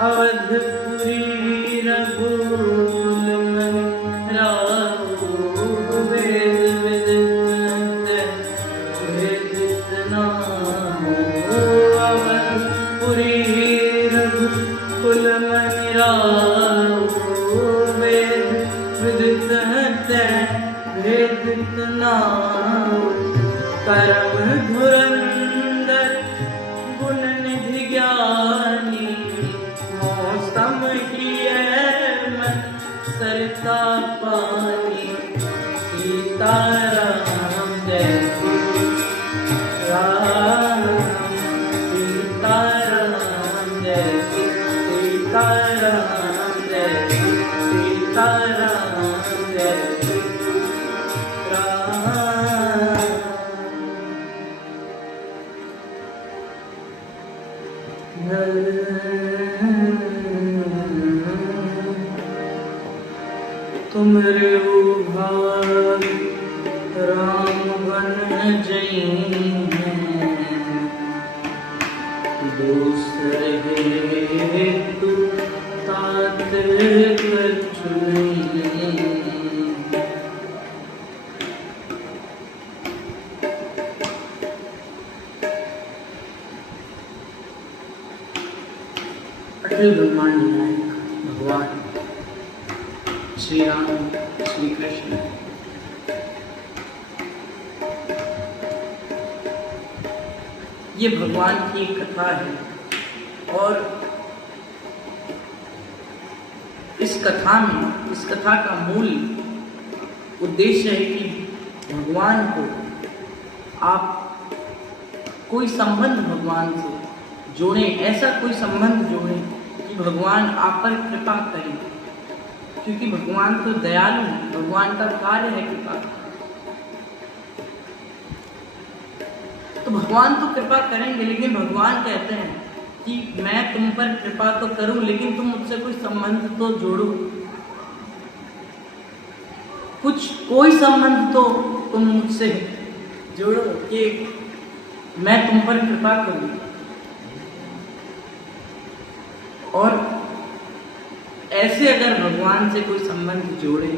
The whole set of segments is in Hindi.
अवधपुरी रघुकुल में राहु वेद विदित नामो। अवधपुरी रघुकुल में राहु वेद विदित नामो। करम धुरंधर गुण निधि ज्ञानी मौसम किए मन सरता पानी। सीताराम जय राम सीताराम जय सीताराम जय सीताराम जय तुमरे भाग राम बन जई दूसरे तू तात कछु नहीं। अखिल ब्रह्मांड नायक भगवान श्री राम श्री कृष्ण ये भगवान की कथा है और इस कथा का मूल उद्देश्य है कि भगवान को आप कोई संबंध भगवान से जोड़ें, ऐसा कोई संबंध जोड़ें कि भगवान आप पर कृपा करें, क्योंकि भगवान तो दयालु है, भगवान का कार्य है कृपा। तो भगवान तो कृपा करेंगे, लेकिन भगवान कहते हैं कि मैं तुम पर कृपा तो करूं, लेकिन तुम मुझसे कोई संबंध तो जोड़ो, कोई संबंध तो तुम मुझसे जोड़ो कि मैं तुम पर कृपा करूं। और ऐसे अगर भगवान से कोई संबंध जोड़े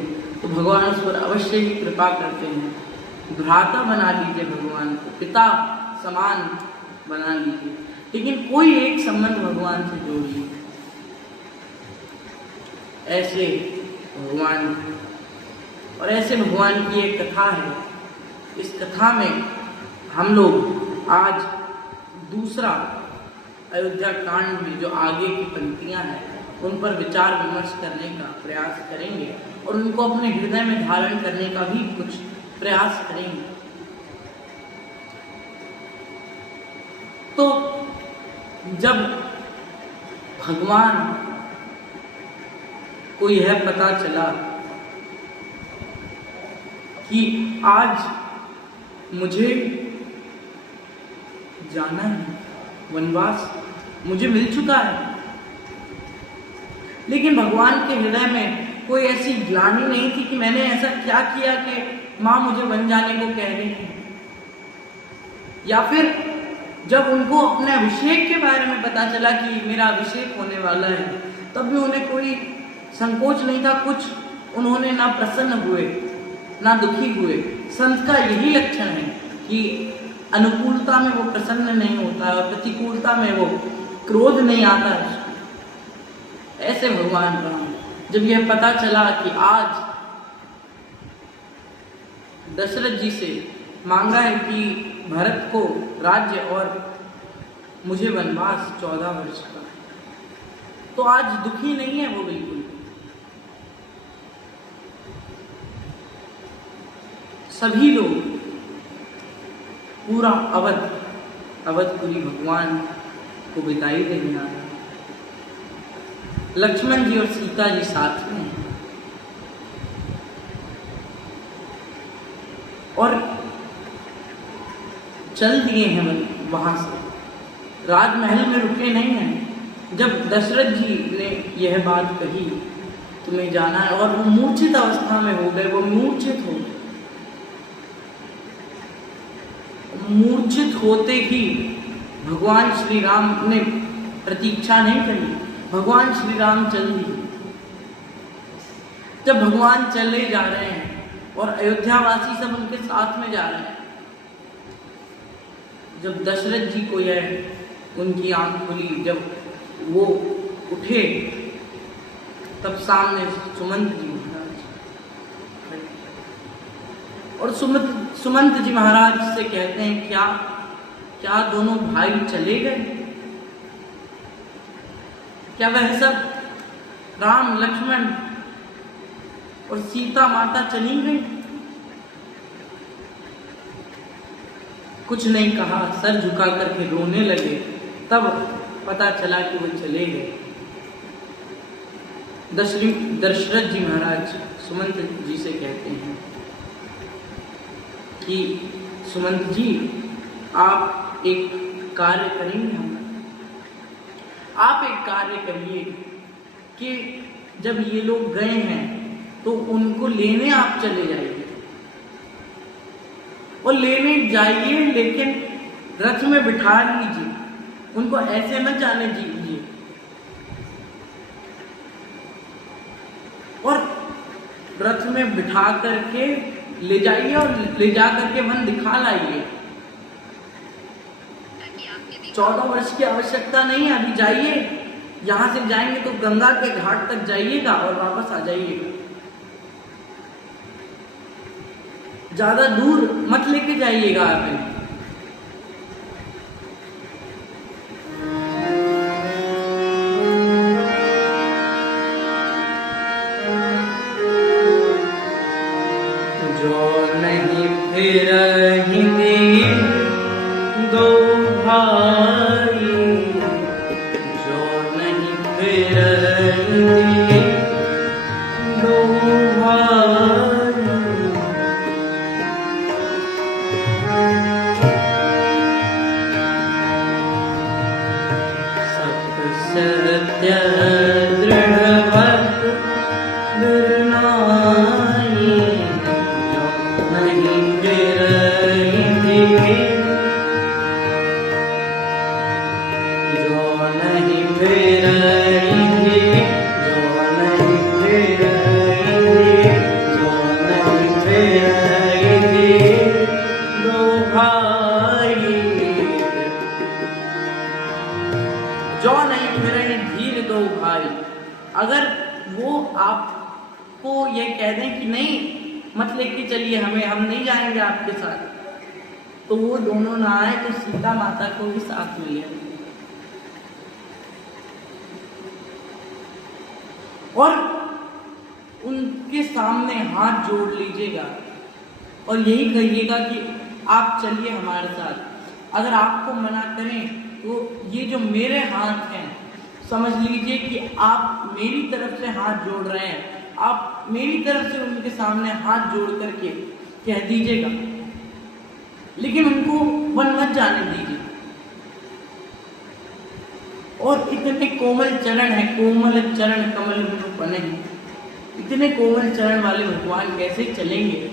तो भगवान उस पर अवश्य ही कृपा करते हैं। भ्राता बना लीजिए भगवान को, पिता समान बना लीजिए, लेकिन कोई एक संबंध भगवान से जोड़िए। ऐसे भगवान और ऐसे भगवान की एक कथा है। इस कथा में हम लोग आज दूसरा अयोध्या कांड में जो आगे की पंक्तियां हैं उन पर विचार विमर्श करने का प्रयास करेंगे और उनको अपने हृदय में धारण करने का भी कुछ प्रयास करेंगे। तो जब भगवान को यह पता चला कि आज मुझे जाना है, वनवास मुझे मिल चुका है, लेकिन भगवान के हृदय में कोई ऐसी ग्लानि नहीं थी कि मैंने ऐसा क्या किया कि माँ मुझे वन जाने को कह रही है। या फिर जब उनको अपने अभिषेक के बारे में पता चला कि मेरा अभिषेक होने वाला है, तब भी उन्हें कोई संकोच नहीं था, कुछ उन्होंने ना प्रसन्न हुए ना दुखी हुए। संत का यही लक्षण है कि अनुकूलता में वो प्रसन्न नहीं होता है और प्रतिकूलता में वो क्रोध नहीं आता है। ऐसे भगवान राम जब यह पता चला कि आज दशरथ जी से मांगा है कि भरत को राज्य और मुझे वनवास 14 वर्ष का, तो आज दुखी नहीं है वो बिल्कुल। सभी लोग पूरा अवधपुरी भगवान को विदाई देने आ रहे। लक्ष्मण जी और सीता जी साथ में हैं और चल दिए हैं वहां से, राजमहल में रुके नहीं हैं। जब दशरथ जी ने यह बात कही तुम्हें जाना है, और वो मूर्छित अवस्था में हो गए, वो मूर्छित हो गए। मूर्छित होते ही भगवान श्री राम ने प्रतीक्षा नहीं करी, भगवान श्री राम चल दिए। जब भगवान चले जा रहे हैं और अयोध्यावासी सब उनके साथ में जा रहे हैं, जब दशरथ जी को यह उनकी आंख खुली, जब वो उठे, तब सामने सुमंत जी महाराज, और सुमंत जी महाराज से कहते हैं, क्या दोनों भाई चले गए? क्या वह सब राम लक्ष्मण और सीता माता चली गई? कुछ नहीं कहा, सर झुका करके रोने लगे। तब पता चला कि वो चले गए। दशरथ जी महाराज सुमंत जी से कहते हैं कि सुमंत जी, आप एक कार्य करेंगे हम, आप एक कार्य करिए कि जब ये लोग गए हैं तो उनको लेने आप चले जाइए, और लेने जाइए लेकिन रथ में बिठा लीजिए, उनको ऐसे मत जाने दीजिए, और रथ में बिठा करके ले जाइए और ले जा करके वन दिखा लाइए। 14 वर्ष की आवश्यकता नहीं है, अभी जाइए, यहां से जाएंगे तो गंगा के घाट तक जाइएगा और वापस आ जाइएगा, ज्यादा दूर मत लेके जाइएगा आप। जो नहीं फिर दो भाई, जो नहीं फिर दो भाई, सत्य दृढ़वत निर्णायी, जो नहीं फिरती, जो नहीं फिरती, जो नहीं फिरती, जो नहीं फिरती, दो भाई, जो नहीं फिरे धीर दो भाई। अगर वो आपको ये कह दें कि नहीं मत लेके चलिए हमें, हम नहीं जाएंगे आपके साथ, तो वो दोनों ना आए तो सीता माता को भी साथ में ले, और उनके सामने हाथ जोड़ लीजिएगा और यही कहिएगा कि आप चलिए हमारे साथ। अगर आपको मना करें तो ये जो मेरे हाथ हैं, समझ लीजिए कि आप मेरी तरफ से हाथ जोड़ रहे हैं, आप मेरी तरफ से उनके सामने हाथ जोड़ करके कह दीजिएगा, लेकिन उनको वन मत जाने दीजिए। और इतने कोमल चरण है, कोमल चरण कमल बने हैं, इतने कोमल चरण वाले भगवान कैसे चलेंगे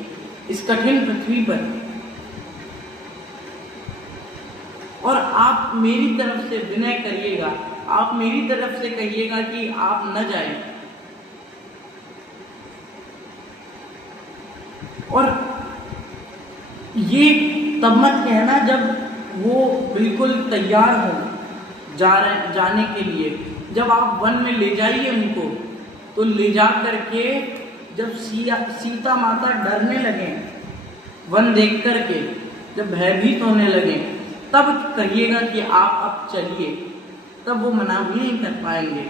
इस कठिन पृथ्वी पर? और आप मेरी तरफ से विनय करिएगा, आप मेरी तरफ से कहिएगा कि आप न जाएं। और ये तब मत कहना जब वो बिल्कुल तैयार हो जाने के लिए। जब आप वन में ले जाइए उनको, तो ले जा करके जब सीता माता डरने लगे, वन देख करके जब भयभीत होने लगे, तब कहिएगा कि आप अब चलिए, तब वो मना भी नहीं कर पाएंगे।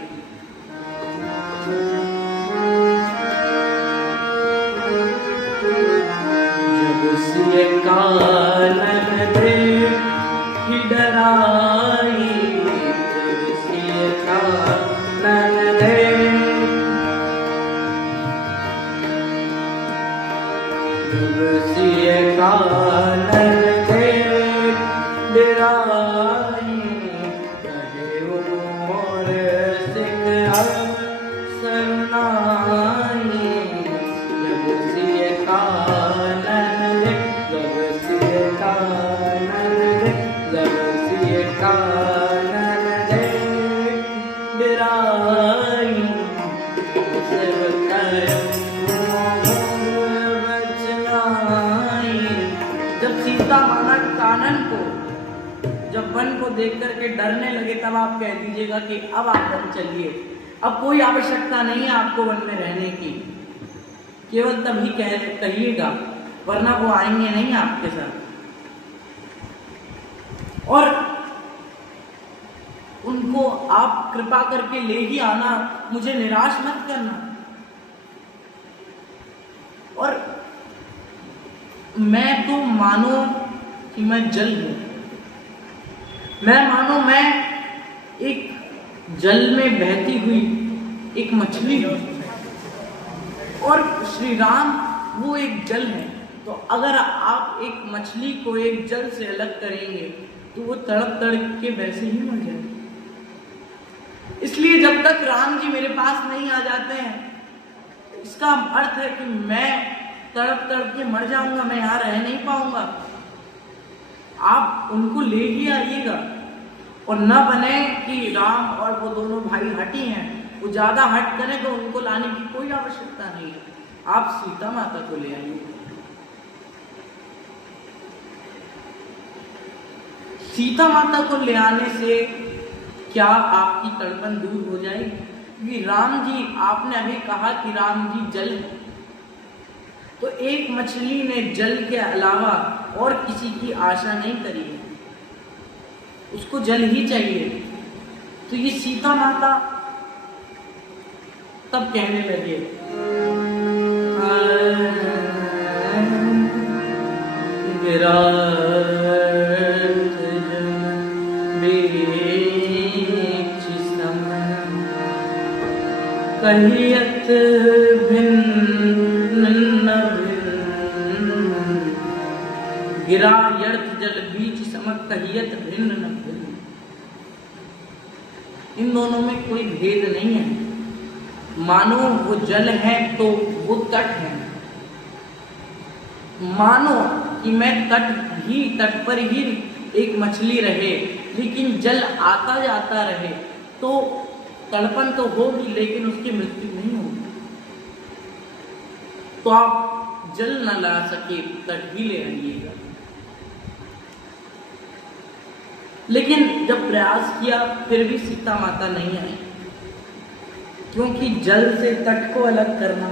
जब सिय कानन देखि डराई, जब सिय कानन जब सिय कानन डराई, कहे मोर सिंह सरनाई, जब सिय कानन, जब सिय कानन जब वन को देख करके डरने लगे तब आप कह दीजिएगा कि अब आप वन चलिए, अब कोई आवश्यकता नहीं है आपको वन में रहने की। केवल तभी कहिएगा, वरना वो आएंगे नहीं आपके साथ। और उनको आप कृपा करके ले ही आना, मुझे निराश मत करना। और मैं तो मानो कि मैं जल हूं, मैं मानो मैं एक जल में बहती हुई एक मछली हूं और श्री राम वो एक जल है। तो अगर आप एक मछली को एक जल से अलग करेंगे तो वो तड़प तड़प के वैसे ही मर जाएगी। इसलिए जब तक राम जी मेरे पास नहीं आ जाते हैं, इसका अर्थ है कि मैं तड़प तड़प के मर जाऊंगा, मैं यहां रह नहीं पाऊंगा। आप उनको ले ही आइएगा और न बने कि राम और वो दोनों भाई हटी हैं, वो ज्यादा हट करें तो उनको लाने की कोई आवश्यकता नहीं है। आप सीता माता को ले आइए। सीता माता को ले आने से क्या आपकी तड़पन दूर हो जाएगी? क्योंकि राम जी, आपने अभी कहा कि राम जी जल है, तो एक मछली ने जल के अलावा और किसी की आशा नहीं करी है, उसको जल ही चाहिए। तो ये सीता माता तब कहने लगे, कहियत भिन्न गिरा यर्थ जल बीच समक कहियत भिन्न न भिन्न। इन दोनों में कोई भेद नहीं है। मानो वो जल है तो वो तट है, मानो कि मैं तट पर ही एक मछली रहे, लेकिन जल आता जाता रहे, तो तड़पन तो होगी लेकिन उसकी मृत्यु नहीं होगी। तो आप जल न ला सके, तट ही ले आइएगा। लेकिन जब प्रयास किया फिर भी सीता माता नहीं आई, क्योंकि जल से तट को अलग करना,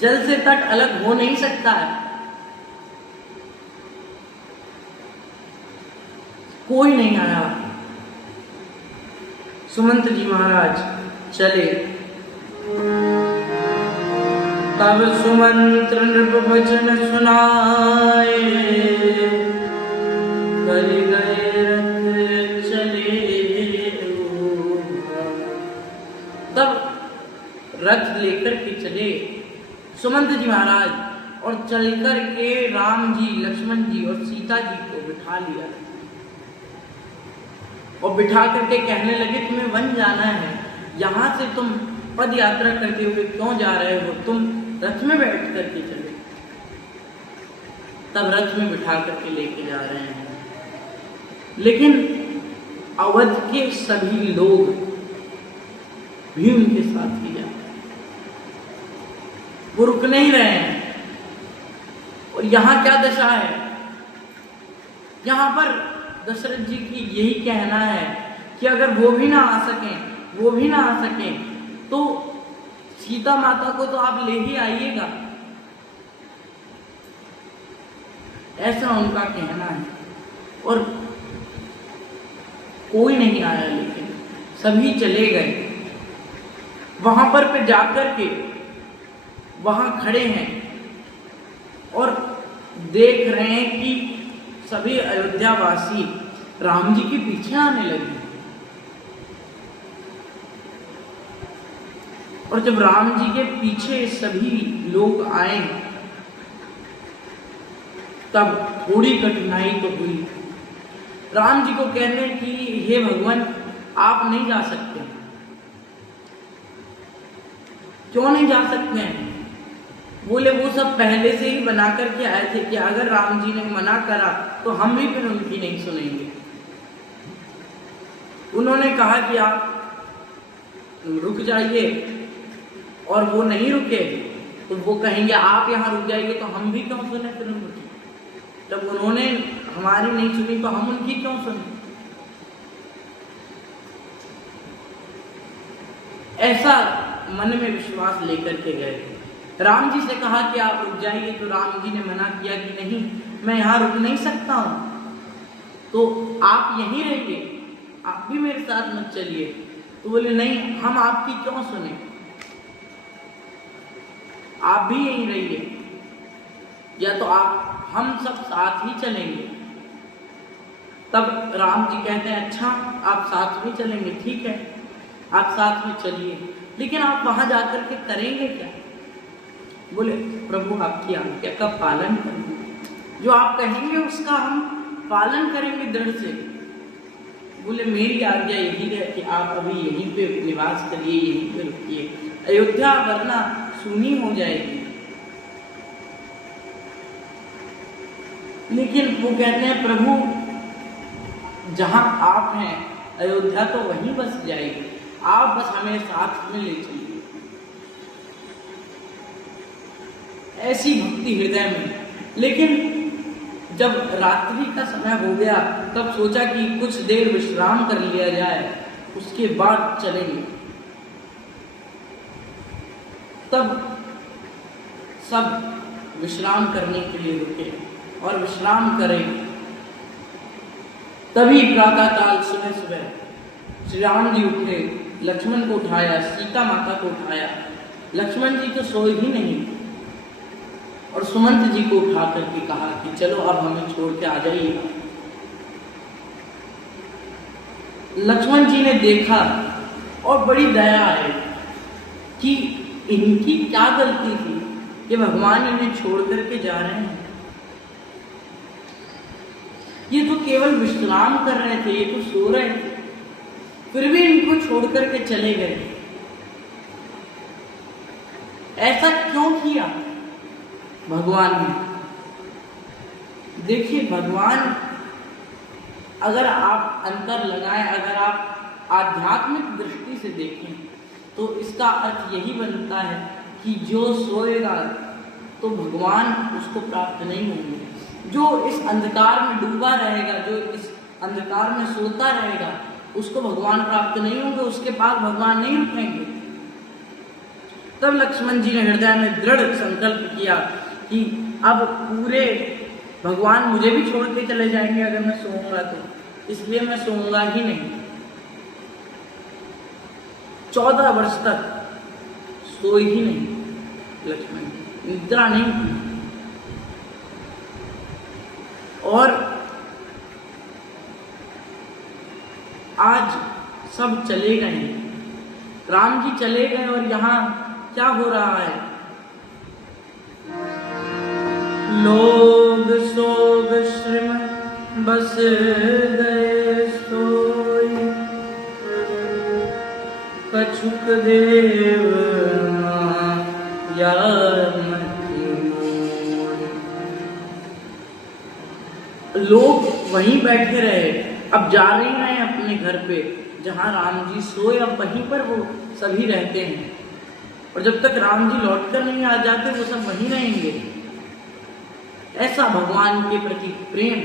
जल से तट अलग हो नहीं सकता है। कोई नहीं आया। सुमंत जी महाराज चले। तब सुमंत नृप वचन सुनाए, कर गए रथ चले। तब रथ लेकर के चले सुमंत जी महाराज, और चलकर के राम जी, लक्ष्मण जी और सीता जी को बिठा लिया और बिठा करके कहने लगे, तुम्हें वन जाना है, यहां से तुम पद यात्रा करते हुए क्यों जा रहे हो, तुम रथ में बैठ करके चले। तब रथ में बिठा करके लेके जा रहे हैं। लेकिन अवध के सभी लोग भी उनके साथ ही जाते हैं, वो रुक नहीं रहे हैं। और यहां क्या दशा है, यहां पर दशरथ जी की यही कहना है कि अगर वो भी ना आ सकें, तो सीता माता को तो आप ले ही आइएगा, ऐसा उनका कहना है। और कोई नहीं आया, लेकिन सभी चले गए। वहां पर पे जाकर के वहां खड़े हैं और देख रहे हैं कि सभी अयोध्यावासी राम जी के पीछे आने लगे। और जब राम जी के पीछे सभी लोग आए, तब थोड़ी कठिनाई तो हुई। राम जी को कहने की, हे भगवान आप नहीं जा सकते। क्यों नहीं जा सकते हैं? बोले वो सब पहले से ही बना करके आए थे कि अगर राम जी ने मना करा तो हम भी फिर उनकी नहीं सुनेंगे। उन्होंने कहा कि आप रुक जाइए, और वो नहीं रुके तो वो कहेंगे आप यहां रुक जाइए तो हम भी क्यों सुने फिर उनकी। जब उन्होंने हमारी नहीं सुनी तो हम उनकी क्यों सुने? ऐसा मन में विश्वास लेकर के गए। राम जी से कहा कि आप रुक जाइए, तो राम जी ने मना किया कि नहीं, मैं यहाँ रुक नहीं सकता हूँ, तो आप यहीं रहिए, आप भी मेरे साथ मत चलिए। तो बोले नहीं, हम आपकी क्यों सुने, आप भी यहीं रहिए, या तो हम सब साथ ही चलेंगे। तब राम जी कहते हैं अच्छा आप साथ में चलेंगे, ठीक है आप साथ में चलिए, लेकिन आप वहां जाकर के करेंगे क्या? बोले प्रभु आपकी आज्ञा का पालन करेंगे, जो आप कहेंगे उसका हम पालन करेंगे दृढ़ से। बोले मेरी आज्ञा यही है कि आप अभी यहीं पे निवास करिए, यहीं पे रुकिए, अयोध्या वरना सुनी हो जाएगी। लेकिन वो कहते हैं प्रभु जहां आप हैं अयोध्या तो वहीं बस जाएगी, आप बस हमें साथ में ले चलिए। ऐसी भक्ति हृदय में। लेकिन जब रात्रि का समय हो गया तब सोचा कि कुछ देर विश्राम कर लिया जाए, उसके बाद चलेंगे। तब सब विश्राम करने के लिए रुके और विश्राम करें। तभी प्रातः काल सुबह सुबह श्री राम जी उठे, लक्ष्मण को उठाया, सीता माता को उठाया। लक्ष्मण जी तो सोए ही नहीं और सुमंत जी को उठा करके कहा कि चलो अब हमें छोड़ के आ जाइए। लक्ष्मण जी ने देखा और बड़ी दया आई कि इनकी क्या गलती थी कि भगवान इन्हें छोड़ करके जा रहे हैं। ये तो केवल विश्राम कर रहे थे, ये तो सो रहे थे, फिर भी इनको छोड़ करके चले गए। ऐसा क्यों किया भगवान ने? देखिए भगवान, अगर आप अंतर लगाएं, अगर आप आध्यात्मिक दृष्टि से देखें तो इसका अर्थ यही बनता है कि जो सोएगा तो भगवान उसको प्राप्त नहीं होंगे। जो इस अंधकार में डूबा रहेगा, जो इस अंधकार में सोता रहेगा, उसको भगवान प्राप्त नहीं होंगे, उसके पास भगवान नहीं रुकेंगे। तब लक्ष्मण जी ने हृदय में दृढ़ संकल्प किया कि अब पूरे भगवान मुझे भी छोड़ के चले जाएंगे अगर मैं सोऊंगा तो, इसलिए मैं सोऊंगा ही नहीं। 14 वर्ष तक सोए ही नहीं लक्ष्मण जी, निद्रा नहीं की। और आज सब चले गए, राम जी चले गए और यहाँ क्या हो रहा है? लोग सोग श्रीम बस गए सोई, कछुक देव यार लोग वहीं बैठे रहे, अब जा रहे हैं अपने घर पे जहां राम जी सोए, अब वहीं पर वो सभी रहते हैं। और जब तक राम जी लौटकर नहीं आ जाते वो सब वहीं रहेंगे। ऐसा भगवान के प्रति प्रेम।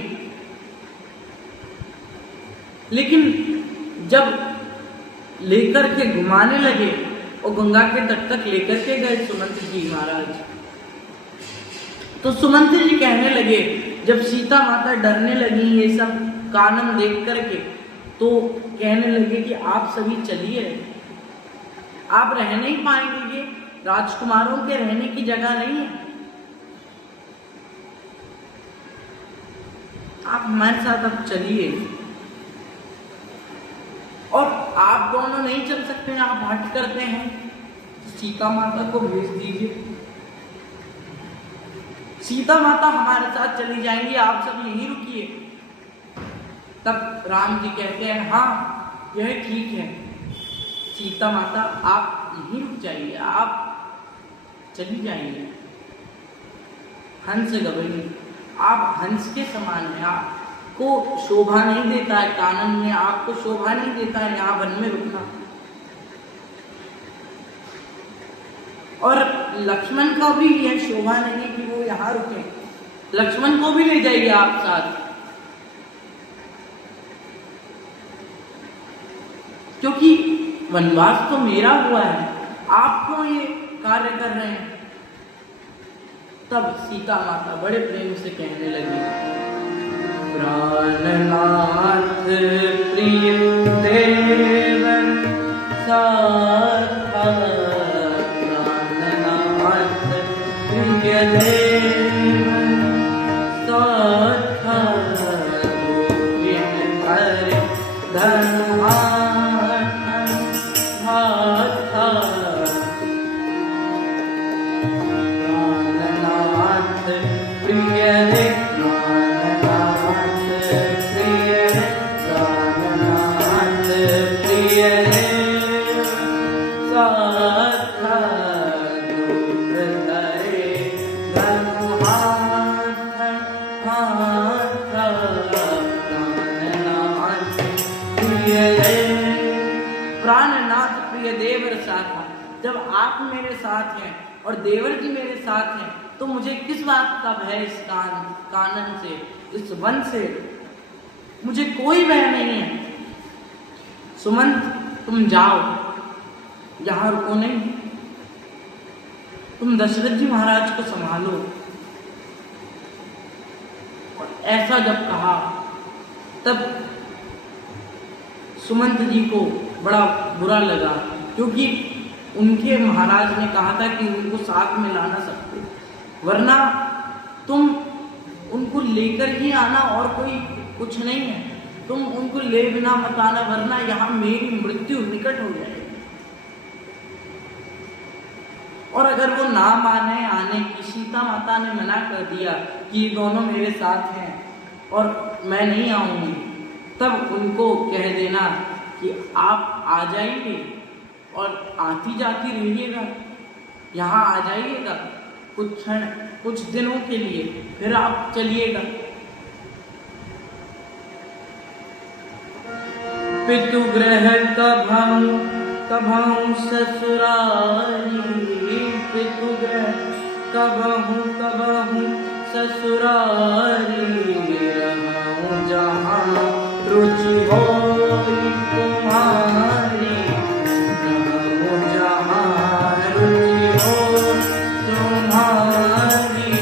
लेकिन जब लेकर के घुमाने लगे और गंगा के तट तक लेकर के गए सुमंत जी महाराज, तो सुमंत जी कहने लगे, जब सीता माता डरने लगी ये सब कानन देख करके, तो कहने लगे कि आप सभी चलिए, आप रह नहीं पाएंगे, ये राजकुमारों के रहने की जगह नहीं है, आप हमारे साथ अब चलिए। और आप दोनों नहीं चल सकते, आप हट करते हैं, सीता माता को भेज दीजिए, सीता माता हमारे साथ चली जाएंगी, आप सब यहीं रुकिए। तब राम जी कहते हैं हाँ यह ठीक है, सीता माता आप यहीं रुक जाइए, आप चली जाइए। हंस गवई, आप हंस के समान हैं, आपको शोभा नहीं देता है कानन में, आपको शोभा नहीं देता है यहाँ वन में रुकना। और लक्ष्मण का भी यह शोभा नहीं कि वो यहाँ रुके। लक्ष्मण को भी ले जाइए आप साथ, क्योंकि वनवास तो मेरा हुआ है, आप क्यों ये कार्य कर रहे हैं। तब सीता माता बड़े प्रेम से कहने लगी, प्राणनाथ प्रिय देवर साथा, प्राणनाथ प्रिय देवर साथा, गोविंद हरि धनुहा था, प्राणनाथ प्रिय रे, प्राणनाथ प्रिय रे, प्राणनाथ प्रिय रे साथा, गोविंद हरे धनुहाथ था, प्राणनाथ प्रिय रे, प्राणनाथ प्रिय देवर साथा। जब आप मेरे साथ हैं और देवर जी मेरे साथ हैं तो मुझे किस बात का भय, इस कानन से, इस वन से मुझे कोई भय नहीं है। सुमंत तुम जाओ, यहां रुको नहीं, तुम दशरथ जी महाराज को संभालो। और ऐसा जब कहा तब सुमंत जी को बड़ा बुरा लगा, क्योंकि उनके महाराज ने कहा था कि उनको साथ में लाना सकते, वरना तुम उनको लेकर ही आना और कोई कुछ नहीं है, तुम उनको ले बिना मत आना, वरना यहाँ मेरी मृत्यु निकट हो जाएगी। और अगर वो ना माने आने की, सीता माता ने मना कर दिया कि ये दोनों मेरे साथ हैं और मैं नहीं आऊंगी, तब उनको कह देना कि आप आ जाइए और आती जाती रहिएगा, यहाँ आ जाइएगा कुछ क्षण, कुछ दिनों के लिए, फिर आप चलिएगा। पितुगृह कभऊ ससुरारी, पितुगृह कभऊ ससुरारी, रहूं जहाँ रुचि हो तुम्हारी, रहूं जहाँ रुचि हो तुम्हारी,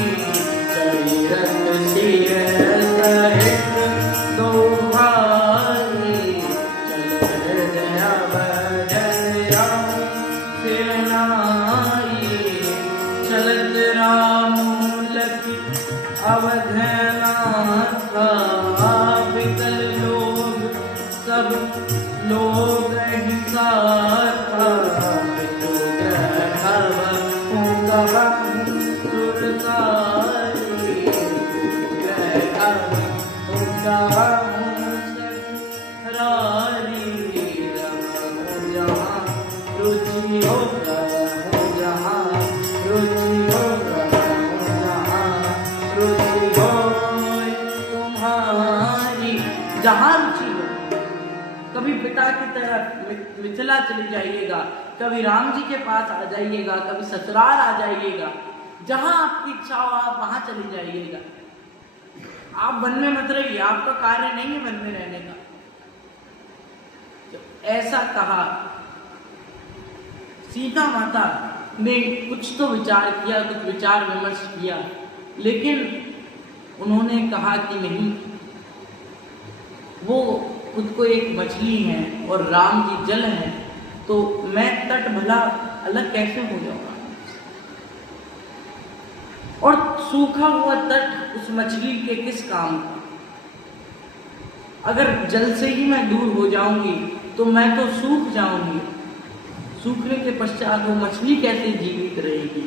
चरित सिय सहित दो भाई, चल दया भजन जाऊं सिरनाई, चलत राम लखी अवधनाथा, बिकल लोग सब लोग ही साथा, जहाँ रुचि हो। कभी पिता की तरफ मिथिला चली जाइएगा, कभी राम जी के पास आ जाइएगा, कभी ससुराल आ जाइएगा, जहाँ आपकी इच्छा हो आप वहां चली जाइएगा। आप वन में मत रहिए, आपका कार्य नहीं है वन में रहने का। तो ऐसा कहा, सीता माता ने कुछ तो विचार किया, कुछ विचार विमर्श किया, लेकिन उन्होंने कहा कि नहीं, वो खुद को एक मछली है और राम जी जल है, तो मैं तट भला अलग कैसे हो जाऊंगा। और सूखा हुआ तट उस मछली के किस काम का। अगर जल से ही मैं दूर हो जाऊंगी तो मैं तो सूख जाऊंगी, सूखने के पश्चात वो मछली कैसे जीवित रहेगी।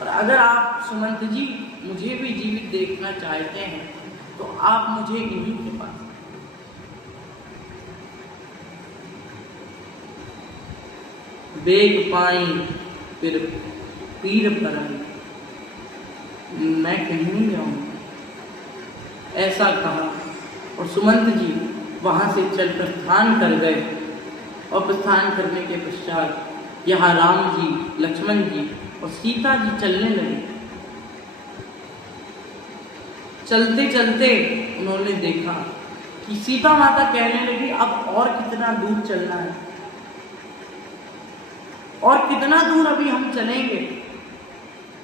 और अगर आप सुमंत जी मुझे भी जीवित देखना चाहते हैं तो आप मुझे इन्हीं के पास, बेग पाई फिर पीर पर आई, मैं कहीं नहीं जाऊंगा, ऐसा कहा। और सुमंत जी वहां से चल प्रस्थान कर गए। और प्रस्थान करने के पश्चात यहाँ राम जी, लक्ष्मण जी और सीता जी चलने लगे। चलते चलते उन्होंने देखा कि सीता माता कहने लगी अब और कितना दूर चलना है, और कितना दूर अभी हम चलेंगे।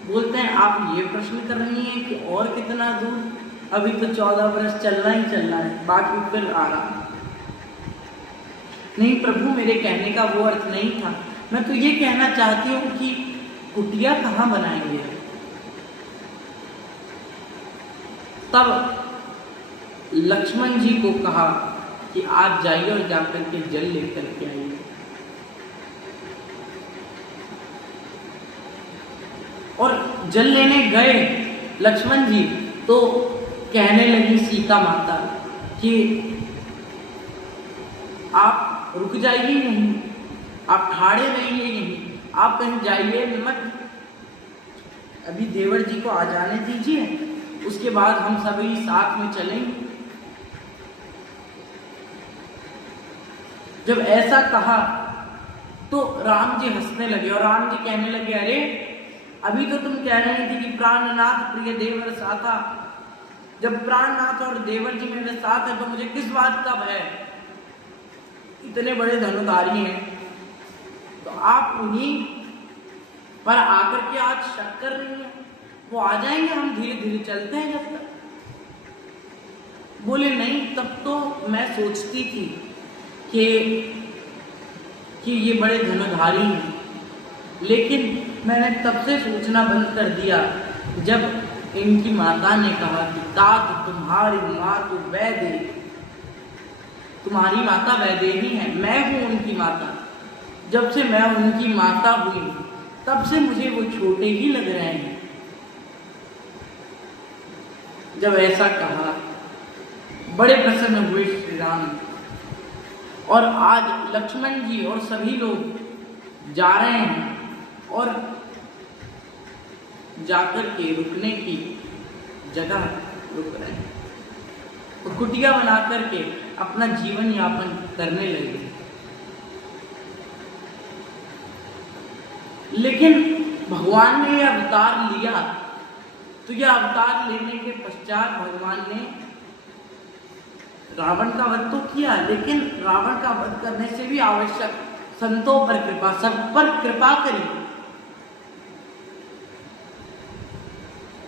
बोलते हैं आप ये प्रश्न कर रही हैं कि और कितना दूर, अभी तो 14 वर्ष चलना ही चलना है, बाकी फिर आराम। नहीं प्रभु, मेरे कहने का वो अर्थ नहीं था। मैं तो ये कहना चाहती हूँ कि कुटिया कहाँ बनाएंगे। तब लक्ष्मण जी को कहा कि आप जाइए और जाकर के जल लेकर के आइए। और जल लेने गए लक्ष्मण जी, तो कहने लगी सीता माता कि आप रुक जाइए नहीं, आप ठाड़े रहिए नहीं, आप कहीं जाइए मत, अभी देवर जी को आ जाने दीजिए, उसके बाद हम सभी साथ में चलेंगे। जब ऐसा कहा तो राम जी हंसने लगे और राम जी कहने लगे अरे अभी तो तुम कह रही थी कि प्राणनाथ प्रिय देवर साथा, जब प्राणनाथ और देवर जी मेरे साथ है तो मुझे किस बात का भय, इतने बड़े धनुधारी हैं, तो आप उन्हीं पर आकर के आज शक कर रही हैं, वो आ जाएंगे, हम धीरे धीरे चलते हैं जब तक। बोले नहीं, तब तो मैं सोचती थी कि ये बड़े धनुधारी हैं, लेकिन मैंने तब से सोचना बंद कर दिया जब इनकी माता ने कहा कि तात तुम्हारी माँ तो वैदे, तुम्हारी माता वैदेही है, मैं हूं उनकी माता। जब से मैं उनकी माता हुई तब से मुझे वो छोटे ही लग रहे हैं। जब ऐसा कहा बड़े प्रसन्न हुए श्री राम, और आज लक्ष्मण जी और सभी लोग जा रहे हैं और जाकर के रुकने की जगह रुक रहे हैं और कुटिया बना करके अपना जीवन यापन करने लगे। लेकिन भगवान ने यह अवतार लिया, तो यह अवतार लेने के पश्चात भगवान ने रावण का वध तो किया, लेकिन रावण का वध करने से भी आवश्यक संतों पर कृपा, सब पर कृपा करी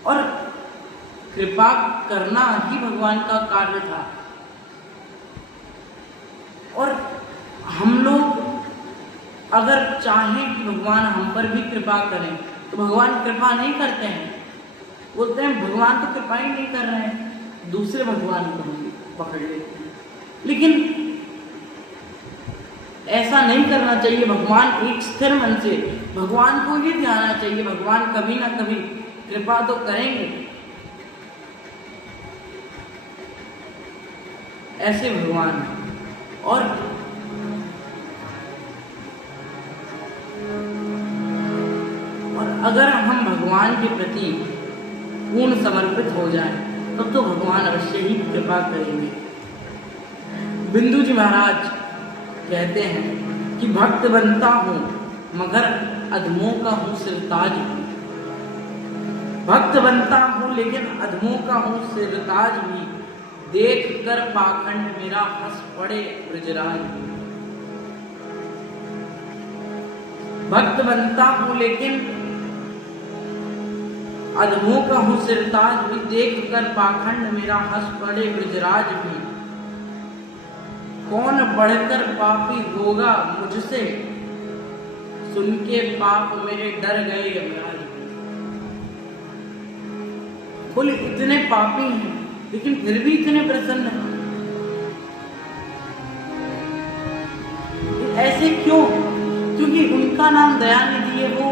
और कृपा करना ही भगवान का कार्य था। और हम लोग अगर चाहें कि भगवान हम पर भी कृपा करें तो भगवान कृपा नहीं करते हैं, बोलते हैं भगवान तो कृपा ही नहीं कर रहे हैं, दूसरे भगवान को हम पकड़ लेते हैं। लेकिन ऐसा नहीं करना चाहिए। भगवान एक स्थिर मन से, भगवान को ये ध्यान चाहिए भगवान कभी ना कभी कृपा तो करेंगे। ऐसे भगवान और अगर हम भगवान के प्रति पूर्ण समर्पित हो जाएं तब तो भगवान अवश्य ही कृपा करेंगे। बिंदु जी महाराज कहते हैं कि भक्त बनता हूं मगर अधमों का हूं सिरताज, भक्त बनता हूं लेकिन अधमों का हूं सिरताज भी, देख कर पाखंड मेरा हंस पड़े ब्रजराज। भक्त बनता हूं लेकिन अधमों का हूं सिरताज भी, देख कर पाखंड मेरा हंस पड़े ब्रजराज भी। कौन बढ़कर पापी होगा मुझसे, सुन के पाप मेरे डर गए यमराज। बोले इतने पापी हैं लेकिन फिर भी इतने प्रसन्न हैं, ऐसे क्यों? क्योंकि उनका नाम दयानिधि है, वो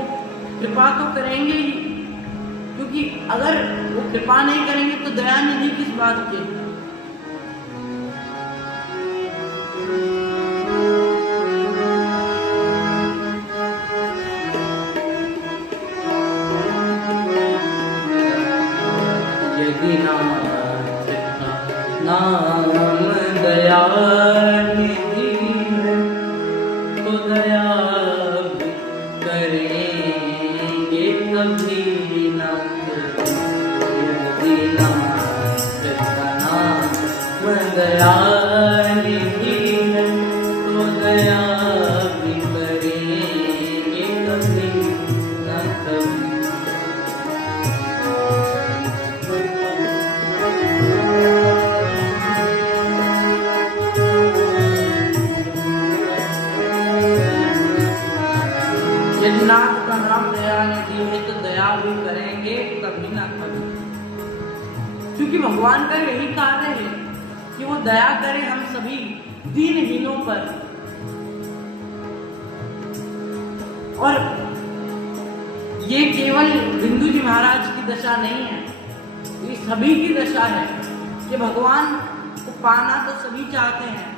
कृपा तो करेंगे ही, क्योंकि अगर वो कृपा नहीं करेंगे तो दयानिधि किस बात के। यदि नाथ का नाम दयानिधि है तो दया करेंगे कभी ना। यदि नाथ दया नहीं है तो दया भी करेंगे कभी न कभी। जगन्नाथ का नाम दया निधि है तो दया भी करेंगे कभी ना कभी, क्योंकि भगवान का यही कार्य है कि वो दया करे हम सभी दीनहीनों पर। और ये केवल बिंदु जी महाराज की दशा नहीं है, ये सभी की दशा है कि भगवान को पाना तो सभी चाहते हैं,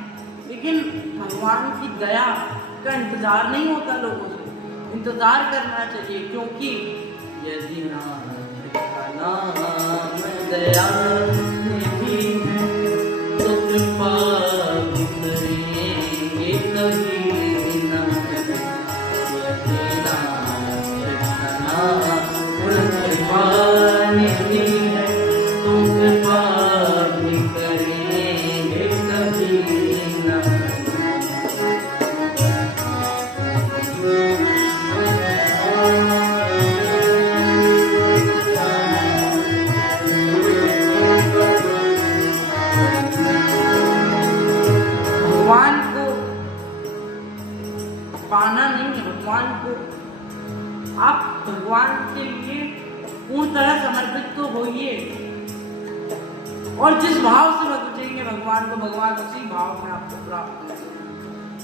लेकिन भगवान की दया का इंतजार नहीं होता लोगों से। इंतजार करना चाहिए, क्योंकि यदि नाम दया नहीं है तो कृपा भी करेंगे कभी ना कभी। यदि नाम कृपा नहीं है तो कृपा भी करेंगे कभी ना कभी। भगवान को पाना नहीं है, भगवान को आप भगवान के लिए पूर्ण तरह समर्पित तो होइए, और जिस भाव से भजेंगे भगवान को, भगवान उसी भाव में आपको प्राप्त करेंगे।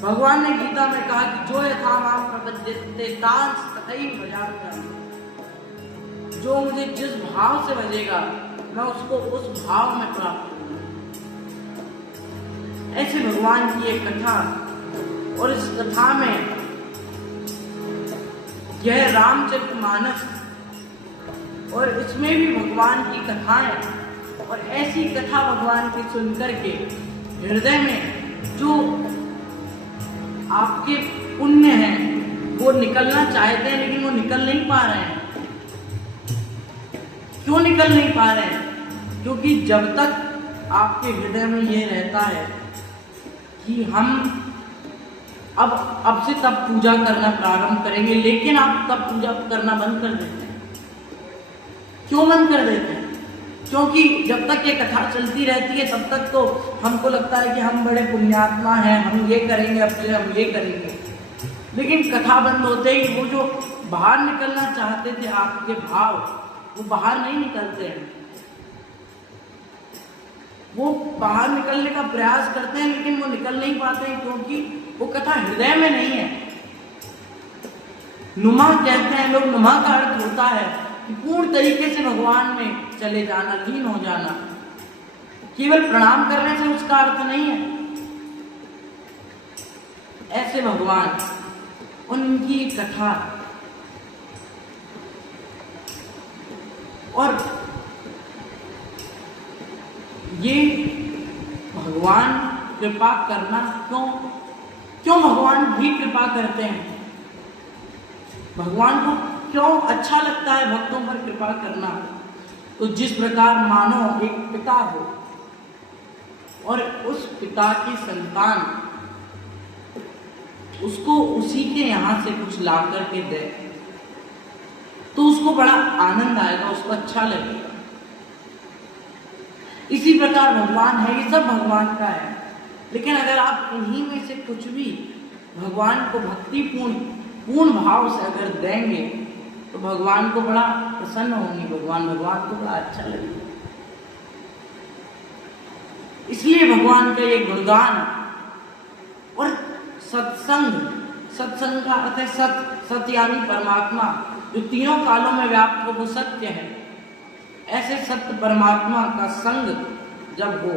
भगवान ने गीता में कहा कि जो यथा माम प्रपद्यते तांस तथैव भजाम्यहम्, जो मुझे जिस भाव से भजेगा मैं उसको उस भाव में प्राप्त करूंगा। ऐसे भगवान की एक कथा, और इस कथा में यह रामचरितमानस, और इसमें भी भगवान की कथाएं, और ऐसी कथा भगवान की सुनकर के हृदय में जो आपके पुण्य हैं वो निकलना चाहते हैं, लेकिन वो निकल नहीं पा रहे हैं। क्यों निकल नहीं पा रहे हैं? क्योंकि जब तक आपके हृदय में ये रहता है कि हम अब से तब पूजा करना प्रारंभ करेंगे, लेकिन आप तब पूजा करना बंद कर देते हैं। क्यों बंद कर देते हैं? क्योंकि जब तक ये कथा चलती रहती है तब तक तो हमको लगता है कि हम बड़े पुण्यात्मा हैं, हम ये करेंगे, अब से हम ये करेंगे। लेकिन कथा बंद होते ही वो जो बाहर निकलना चाहते थे आपके भाव, वो बाहर नहीं निकलते हैं। वो बाहर निकलने का प्रयास करते हैं, लेकिन वो निकल नहीं पाते हैं, क्योंकि वो कथा हृदय में नहीं है। नुमा कहते हैं लोग, नुमा का अर्थ होता है कि पूर्ण तरीके से भगवान में चले जाना, लीन हो जाना। केवल प्रणाम करने से उसका अर्थ नहीं है। ऐसे भगवान, उनकी कथा, और ये भगवान कृपा करना क्यों भगवान भी कृपा करते हैं? भगवान को क्यों अच्छा लगता है भक्तों पर कृपा करना? तो जिस प्रकार मानो एक पिता हो और उस पिता की संतान उसको उसी के यहां से कुछ ला करके दे, तो उसको बड़ा आनंद आएगा, उसको अच्छा लगेगा। इसी प्रकार भगवान है, ये सब भगवान का है। लेकिन अगर आप इन्हीं में से कुछ भी भगवान को पूर्ण भाव से अगर देंगे तो भगवान को बड़ा प्रसन्न होंगे, भगवान को बड़ा अच्छा लगेगा। इसलिए भगवान का ये गुणगान और सत्संग का अर्थ है सत्य यानी परमात्मा, जो तीनों कालों में व्याप्त हो वो सत्य है। ऐसे सत्य परमात्मा का संग जब हो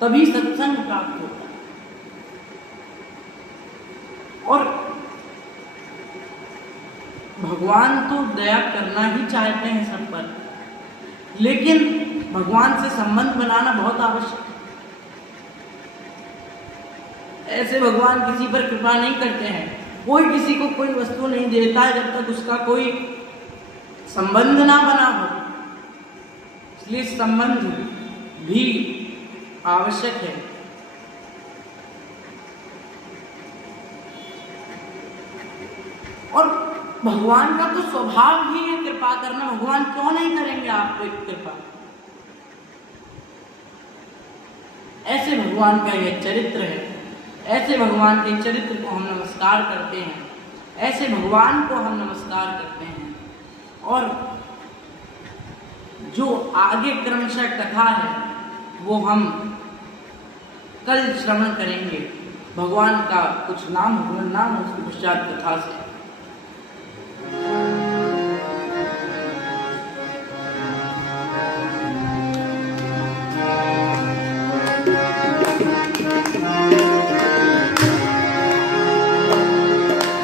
तभी सत्संग प्राप्त होता है। और भगवान तो दया करना ही चाहते हैं सब पर, लेकिन भगवान से संबंध बनाना बहुत आवश्यक है। ऐसे भगवान किसी पर कृपा नहीं करते हैं। कोई किसी को कोई वस्तु नहीं देता है जब तक उसका कोई संबंध ना बना हो। इसलिए संबंध भी आवश्यक है। और भगवान का तो स्वभाव ही है कृपा करना, भगवान क्यों नहीं करेंगे आप पे कृपा। ऐसे भगवान का यह चरित्र है, ऐसे भगवान के चरित्र को हम नमस्कार करते हैं, ऐसे भगवान को हम नमस्कार करते हैं। और जो आगे क्रमशः कथा है वो हम कल श्रवण करेंगे। भगवान का कुछ नाम उसके पश्चात कथा से।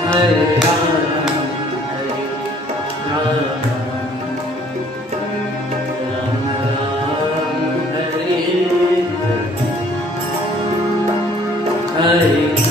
हरे राम राम राम हरे हरे